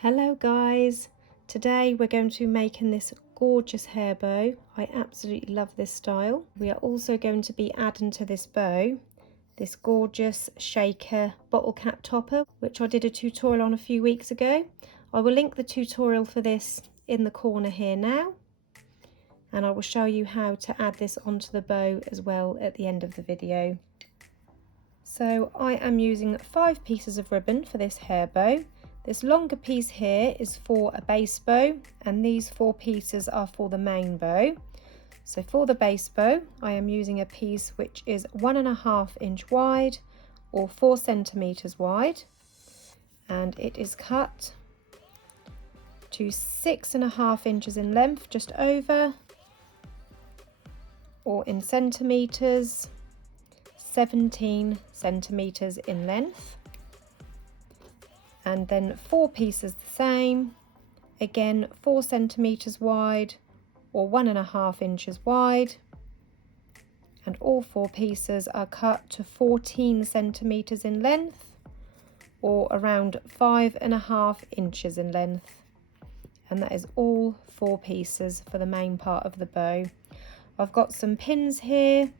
Hello guys, today we're going to be making this gorgeous hair bow. I absolutely love this style. We are also going to be adding to this bow this gorgeous shaker bottle cap topper, which I did a tutorial on a few weeks ago. I will link the tutorial for this in the corner here now, and I will show you how to add this onto the bow as well at the end of the video. So I am using 5 pieces of ribbon for this hair bow. This longer piece here is for a base bow, and these 4 pieces are for the main bow. So for the base bow, I am using a piece which is 1.5 inch wide or 4 centimeters wide, and it is cut to 6.5 inches in length, just over, or in centimeters, 17 centimeters in length. And then 4 pieces the same, again 4 centimeters wide or 1.5 inches wide, and all 4 pieces are cut to 14 centimeters in length or around 5.5 inches in length, and that is all 4 pieces for the main part of the bow. I've got some pins here,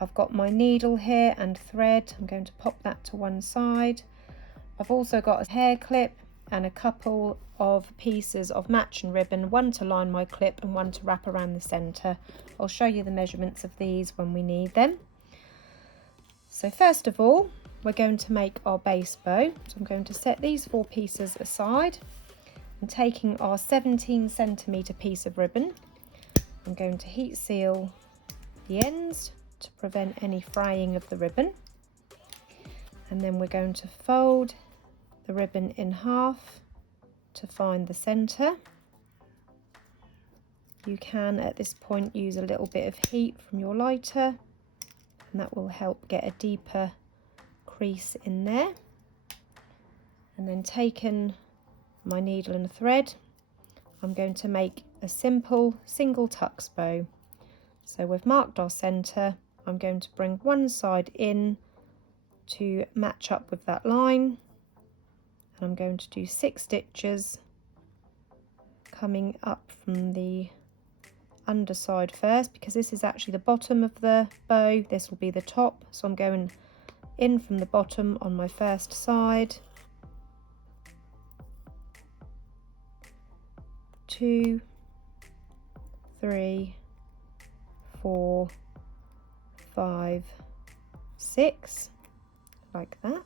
I've got my needle here and thread. I'm going to pop that to one side. I've also got a hair clip and a couple of pieces of matching ribbon, one to line my clip and one to wrap around the centre. I'll show you the measurements of these when we need them. So first of all, we're going to make our base bow. So I'm going to set these 4 pieces aside, and taking our 17 centimeter piece of ribbon, I'm going to heat seal the ends to prevent any fraying of the ribbon. And then we're going to fold the ribbon in half to find the centre. You can at this point use a little bit of heat from your lighter, and that will help get a deeper crease in there. And then taking my needle and thread, I'm going to make a simple single tucks bow. So we've marked our centre. I'm going to bring one side in to match up with that line, and I'm going to do 6 stitches coming up from the underside first, because this is actually the bottom of the bow, this will be the top. So I'm going in from the bottom on my first side, 2, 3, 4, 5, 6, like that.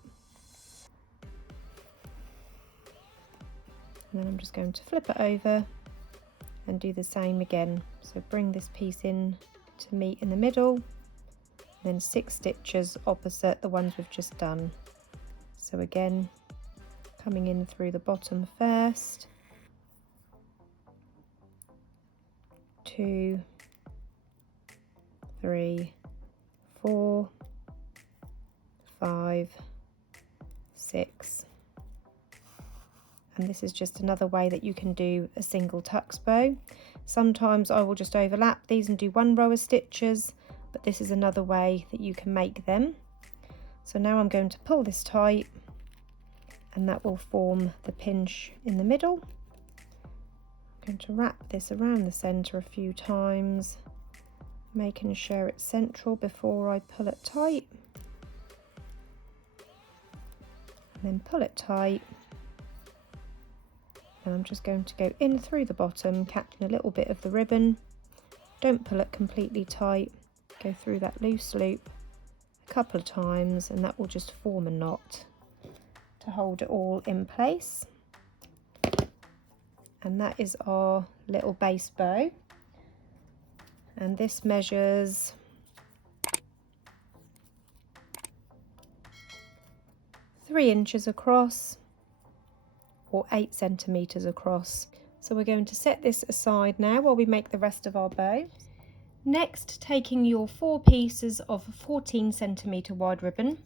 And then I'm just going to flip it over and do the same again. So bring this piece in to meet in the middle, then 6 stitches opposite the ones we've just done. So again, coming in through the bottom first, 2, 3, 4, 5, 6, and this is just another way that you can do a single tucks bow. Sometimes I will just overlap these and do 1 row of stitches, but this is another way that you can make them. So now I'm going to pull this tight, and that will form the pinch in the middle. I'm going to wrap this around the centre a few times, making sure it's central before I pull it tight. And then pull it tight, and I'm just going to go in through the bottom, catching a little bit of the ribbon. Don't pull it completely tight, go through that loose loop a couple of times, and that will just form a knot to hold it all in place. And that is our little base bow, and this measures 3 inches across or 8 centimeters across. So we're going to set this aside now while we make the rest of our bow. Next, taking your 4 pieces of 14 centimeter wide ribbon,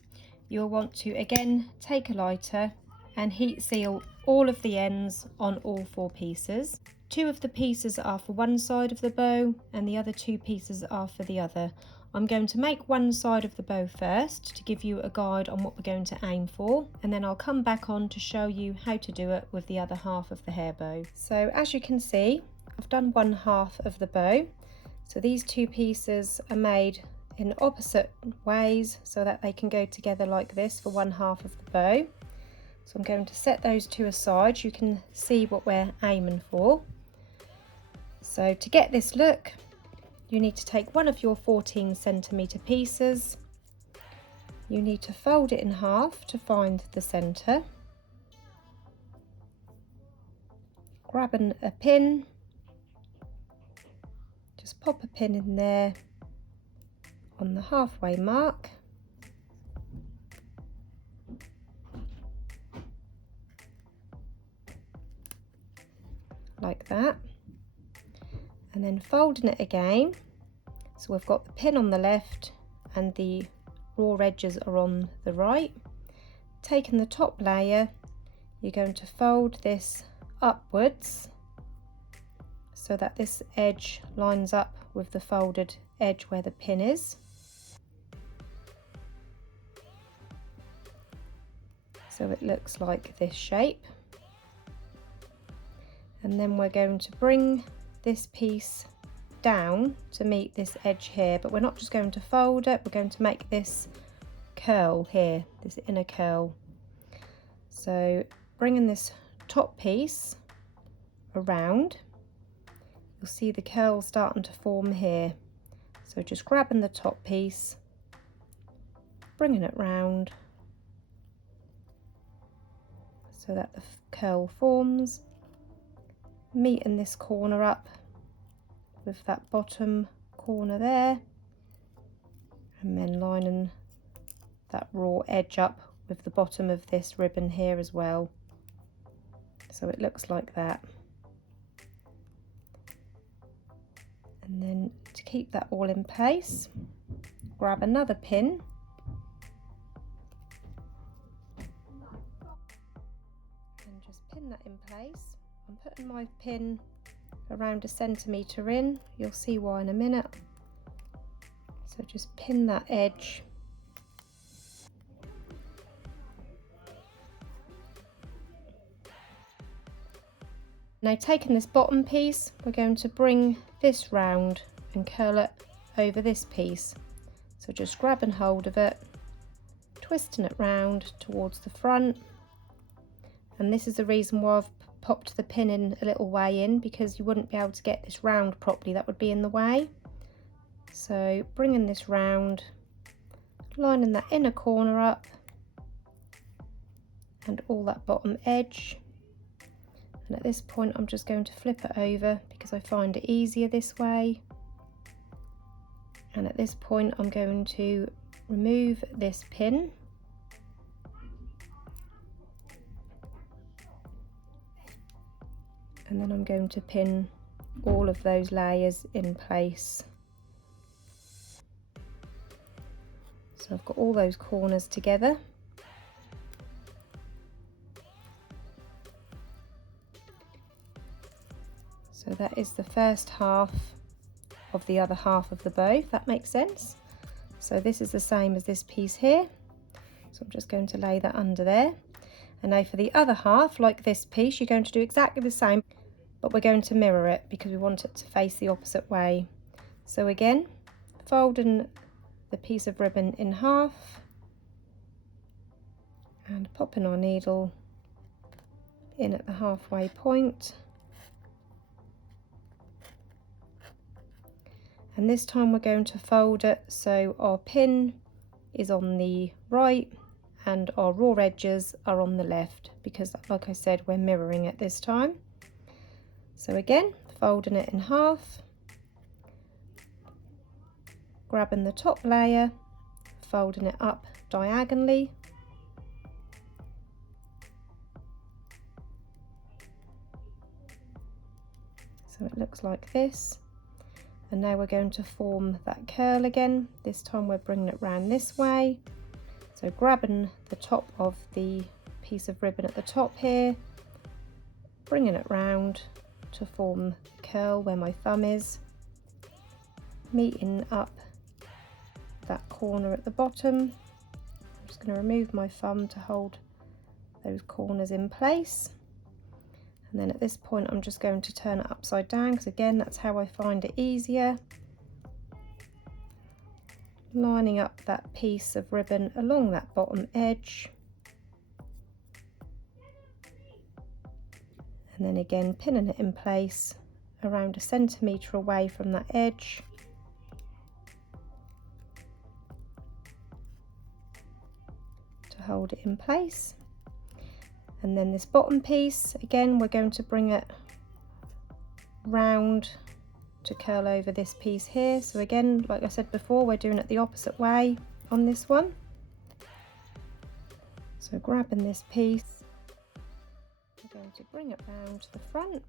you'll want to again take a lighter and heat seal all of the ends on all 4 pieces. 2 of the pieces are for one side of the bow and the other 2 pieces are for the other. I'm going to make one side of the bow first to give you a guide on what we're going to aim for, and then I'll come back on to show you how to do it with the other half of the hair bow. So as you can see, I've done one half of the bow. So these two pieces are made in opposite ways so that they can go together like this for one half of the bow. So I'm going to set those two aside so you can see what we're aiming for. So to get this look, you need to take one of your 14cm pieces. You need to fold it in half to find the centre. Grabbing a pin, just pop a pin in there on the halfway mark. Like that. And then folding it again, so we've got the pin on the left and the raw edges are on the right. Taking the top layer, you're going to fold this upwards so that this edge lines up with the folded edge where the pin is. So it looks like this shape. And then we're going to bring this piece down to meet this edge here, but we're not just going to fold it, we're going to make this curl here, this inner curl. So bringing this top piece around, you'll see the curl starting to form here. So just grabbing the top piece, bringing it round so that the curl forms, meeting this corner up with that bottom corner there, and then lining that raw edge up with the bottom of this ribbon here as well, so it looks like that. And then to keep that all in place, grab another pin and just pin that in place. I'm putting my pin around 1 centimetre in, you'll see why in a minute. So just pin that edge. Now taking this bottom piece, we're going to bring this round and curl it over this piece. So just grabbing hold of it, twisting it round towards the front. And this is the reason why I've popped the pin in a little way in, because you wouldn't be able to get this round properly, that would be in the way. So bringing this round, lining that inner corner up and all that bottom edge. And at this point I'm just going to flip it over because I find it easier this way. And at this point I'm going to remove this pin. And then I'm going to pin all of those layers in place. So I've got all those corners together. So that is the first half of the other half of the bow, if that makes sense. So this is the same as this piece here. So I'm just going to lay that under there. And now for the other half, like this piece, you're going to do exactly the same, but we're going to mirror it because we want it to face the opposite way. So again, folding the piece of ribbon in half and popping our needle in at the halfway point. And this time we're going to fold it so our pin is on the right and our raw edges are on the left, because like I said, we're mirroring it this time. So again, folding it in half, grabbing the top layer, folding it up diagonally, so it looks like this. And now we're going to form that curl again. This time we're bringing it round this way. So grabbing the top of the piece of ribbon at the top here, bringing it round to form the curl where my thumb is, meeting up that corner at the bottom. I'm just going to remove my thumb to hold those corners in place. And then at this point I'm just going to turn it upside down, because again that's how I find it easier. Lining up that piece of ribbon along that bottom edge. And then again pinning it in place around 1 centimetre away from that edge. To hold it in place. And then this bottom piece, again we're going to bring it round to curl over this piece here. So again, like I said before, we're doing it the opposite way on this one. So grabbing this piece, we're going to bring it round to the front.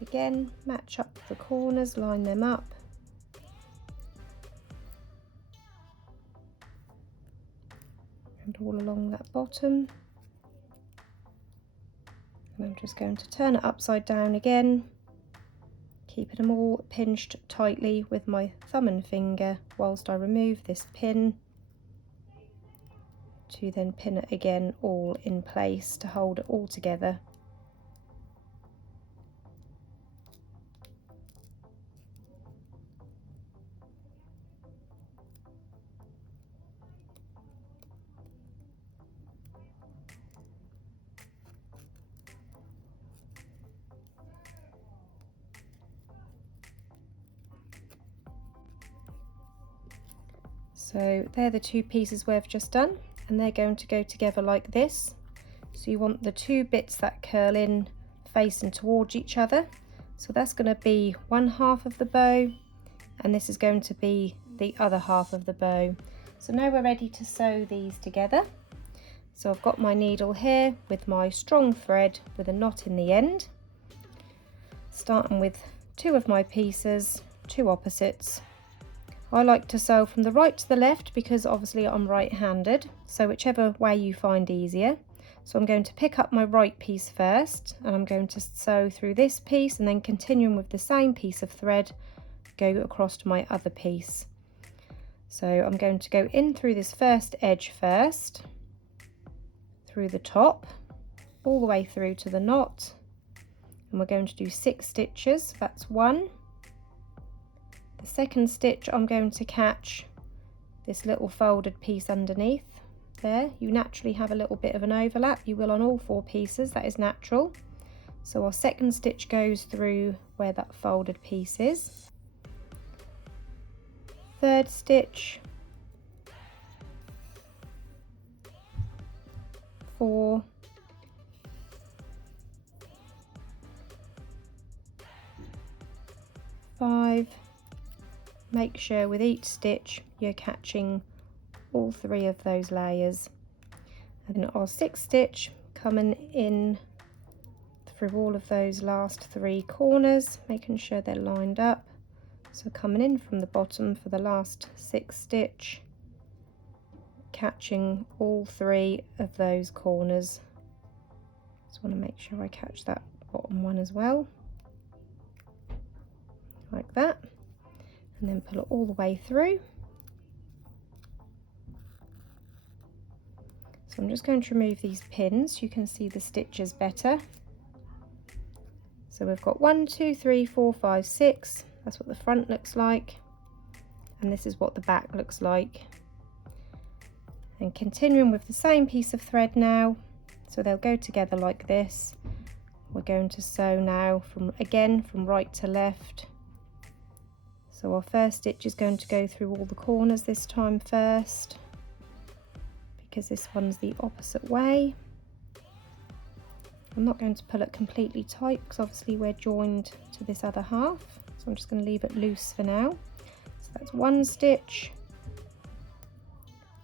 Again, match up the corners, line them up. And all along that bottom. And I'm just going to turn it upside down again, keeping them all pinched tightly with my thumb and finger whilst I remove this pin, to then pin it again all in place to hold it all together. So they're the two pieces we've just done, and they're going to go together like this. So you want the two bits that curl in facing towards each other. So that's going to be one half of the bow, and this is going to be the other half of the bow. So now we're ready to sew these together. So I've got my needle here with my strong thread with a knot in the end, starting with two of my pieces, two opposites. I like to sew from the right to the left because obviously I'm right-handed, so whichever way you find easier. So I'm going to pick up my right piece first, and I'm going to sew through this piece, and then continuing with the same piece of thread, go across to my other piece. So I'm going to go in through this first edge first, through the top, all the way through to the knot, and we're going to do 6 stitches. That's 1. The second stitch I'm going to catch this little folded piece underneath there. You naturally have a little bit of an overlap, you will on all 4 pieces, that is natural. So our second stitch goes through where that folded piece is. Third stitch, 4, 5. Make sure with each stitch you're catching all 3 of those layers. And then our 6th stitch coming in through all of those last 3 corners, making sure they're lined up. So coming in from the bottom for the last 6th stitch, catching all 3 of those corners. Just want to make sure I catch that bottom one as well, like that. And then pull it all the way through. So I'm just going to remove these pins so you can see the stitches better. So we've got 1, 2, 3, 4, 5, 6. That's what the front looks like, and this is what the back looks like. And continuing with the same piece of thread now, so they'll go together like this. We're going to sew now from right to left. So our first stitch is going to go through all the corners this time first, because this one's the opposite way. I'm not going to pull it completely tight because obviously we're joined to this other half, so I'm just going to leave it loose for now. So that's 1 stitch,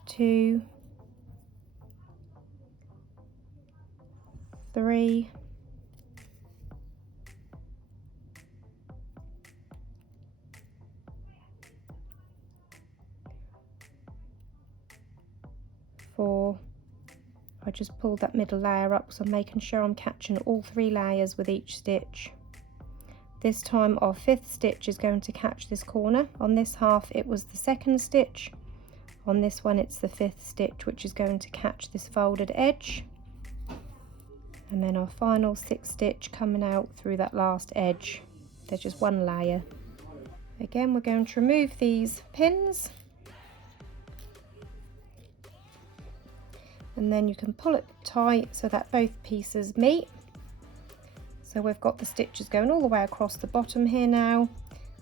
2, 3, 4. I just pulled that middle layer up, so I'm making sure I'm catching all 3 layers with each stitch. This time our 5th stitch is going to catch this corner. On this half it was the 2nd stitch. On this one it's the 5th stitch, which is going to catch this folded edge. And then our final 6th stitch coming out through that last edge. There's just one layer. Again, we're going to remove these pins. And then you can pull it tight so that both pieces meet. So we've got the stitches going all the way across the bottom here now.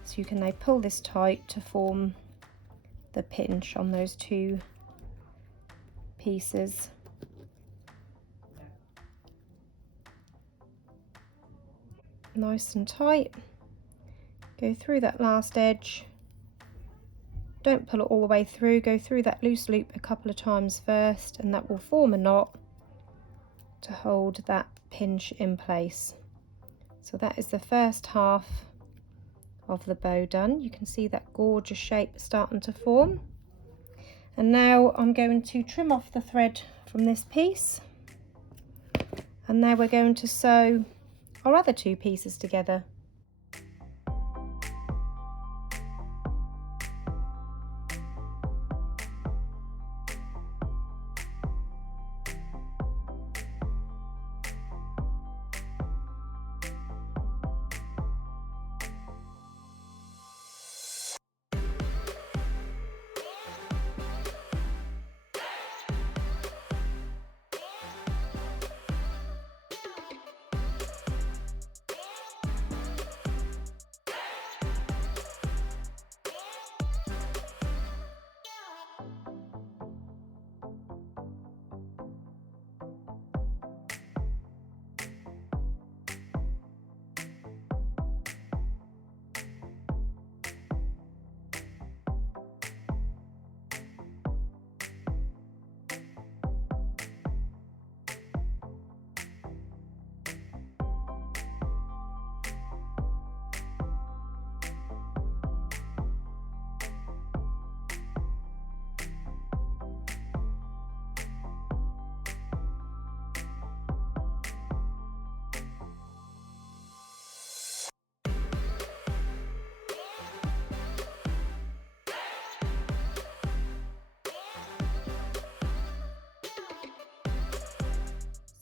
So you can now pull this tight to form the pinch on those 2 pieces. Nice and tight. Go through that last edge. Don't pull it all the way through, go through that loose loop a couple of times first, and that will form a knot to hold that pinch in place. So that is the first half of the bow done. You can see that gorgeous shape starting to form. And now I'm going to trim off the thread from this piece, and now we're going to sew our other 2 pieces together.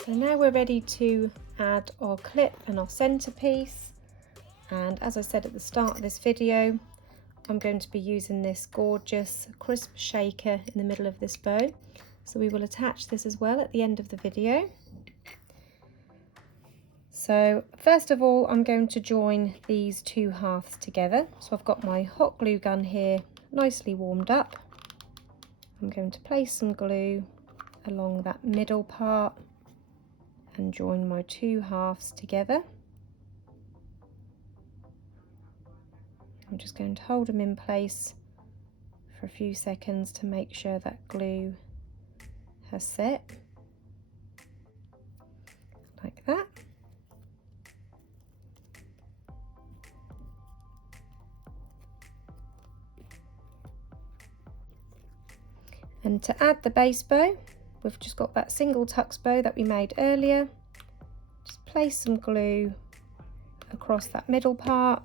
So now we're ready to add our clip and our centerpiece, and as I said at the start of this video, I'm going to be using this gorgeous crisp shaker in the middle of this bow, so we will attach this as well at the end of the video. So first of all, I'm going to join these 2 halves together. So I've got my hot glue gun here nicely warmed up. I'm going to place some glue along that middle part and join my 2 halves together. I'm just going to hold them in place for a few seconds to make sure that glue has set, like that. And to add the base bow, we've just got that single tucks bow that we made earlier. Just place some glue across that middle part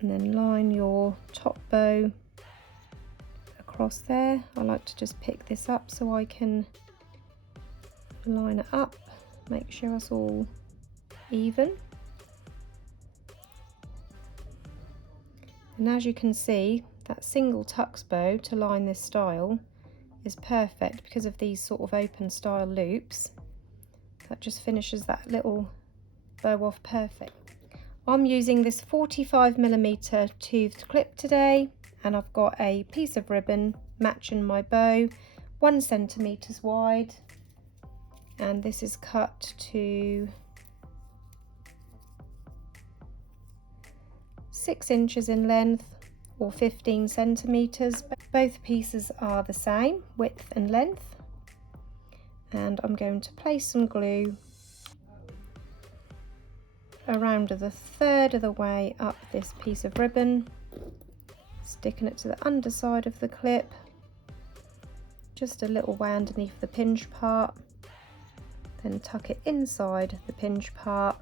and then line your top bow across there. I like to just pick this up so I can line it up, make sure it's all even. And as you can see, that single tucks bow to line this style is perfect because of these sort of open style loops. That just finishes that little bow off perfect. I'm using this 45mm toothed clip today, and I've got a piece of ribbon matching my bow, 1 centimetre wide, and this is cut to 6 inches in length or 15 centimetres. Both pieces are the same width and length, and I'm going to place some glue around the 1/3 of the way up this piece of ribbon, sticking it to the underside of the clip, just a little way underneath the pinch part, then tuck it inside the pinch part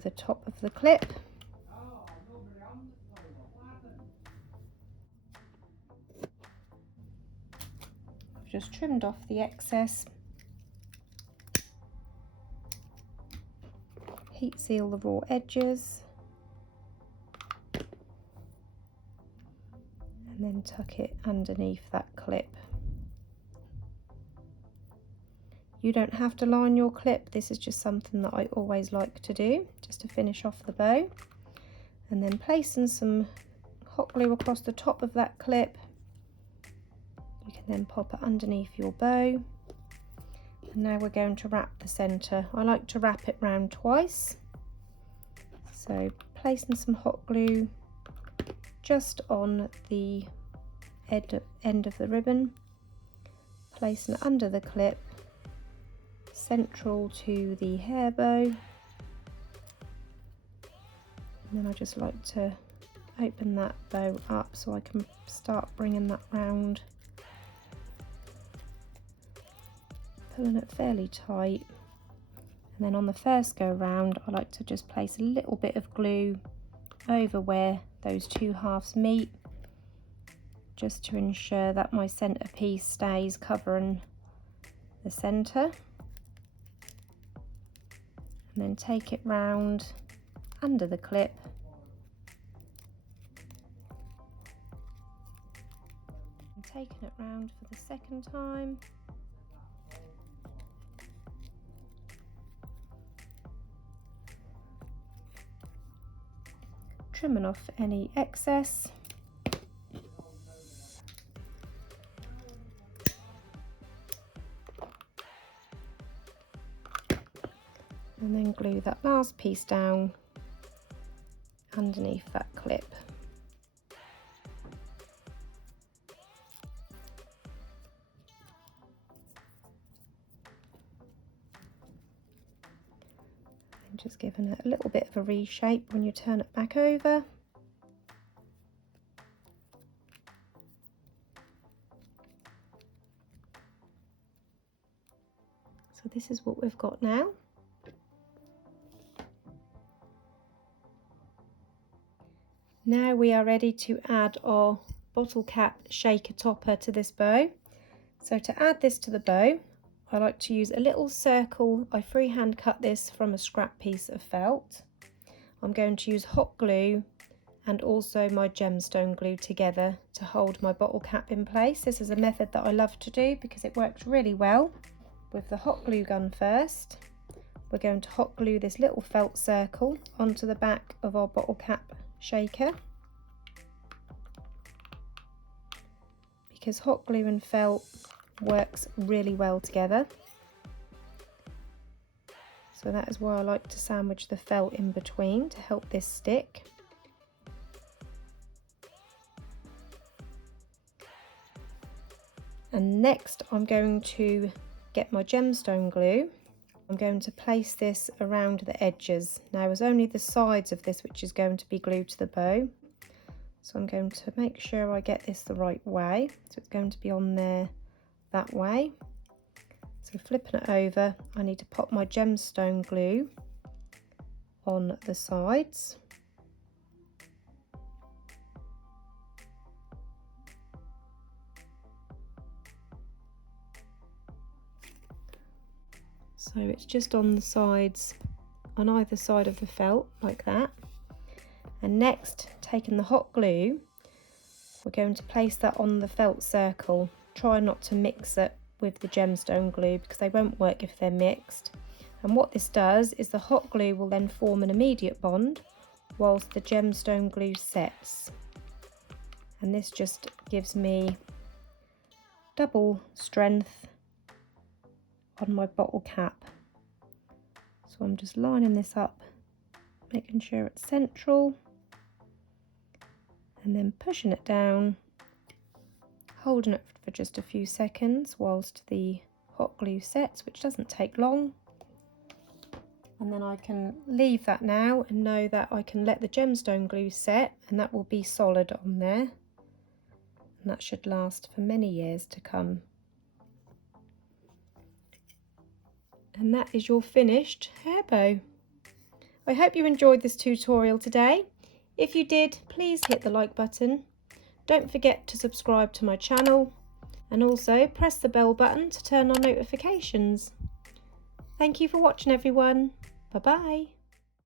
the top of the clip. I've just trimmed off the excess. Heat seal the raw edges and then tuck it underneath that clip. You don't have to line your clip, this is just something that I always like to do, just to finish off the bow. And then placing some hot glue across the top of that clip, you can then pop it underneath your bow. And now we're going to wrap the centre. I like to wrap it round twice. So placing some hot glue just on the end of the ribbon, placing it under the clip, central to the hair bow. And then I just like to open that bow up so I can start bringing that round, pulling it fairly tight. And then on the first go round, I like to just place a little bit of glue over where those two halves meet, just to ensure that my centrepiece stays covering the centre. And then take it round under the clip. And taking it round for the second time. Trimming off any excess. And then glue that last piece down underneath that clip. And just giving it a little bit of a reshape when you turn it back over. So this is what we've got now. Now we are ready to add our bottle cap shaker topper to this bow. So to add this to the bow, I like to use a little circle. I freehand cut this from a scrap piece of felt. I'm going to use hot glue and also my gemstone glue together to hold my bottle cap in place. This is a method that I love to do because it works really well. With the hot glue gun first, we're going to hot glue this little felt circle onto the back of our bottle cap shaker, because hot glue and felt works really well together. So that is why I like to sandwich the felt in between to help this stick. And next I'm going to get my gemstone glue. I'm going to place this around the edges. Now it's only the sides of this which is going to be glued to the bow. So I'm going to make sure I get this the right way. So it's going to be on there that way. So flipping it over, I need to pop my gemstone glue on the sides. So it's just on the sides, on either side of the felt, like that. And next, taking the hot glue, we're going to place that on the felt circle. Try not to mix it with the gemstone glue because they won't work if they're mixed. And what this does is the hot glue will then form an immediate bond whilst the gemstone glue sets. And this just gives me double strength on my bottle cap. So I'm just lining this up, making sure it's central, and then pushing it down, holding it for just a few seconds whilst the hot glue sets, which doesn't take long. And then I can leave that now and know that I can let the gemstone glue set, and that will be solid on there, and that should last for many years to come. And that is your finished hair bow. I hope you enjoyed this tutorial today. If you did, please hit the like button. Don't forget to subscribe to my channel and also press the bell button to turn on notifications. Thank you for watching everyone. Bye bye.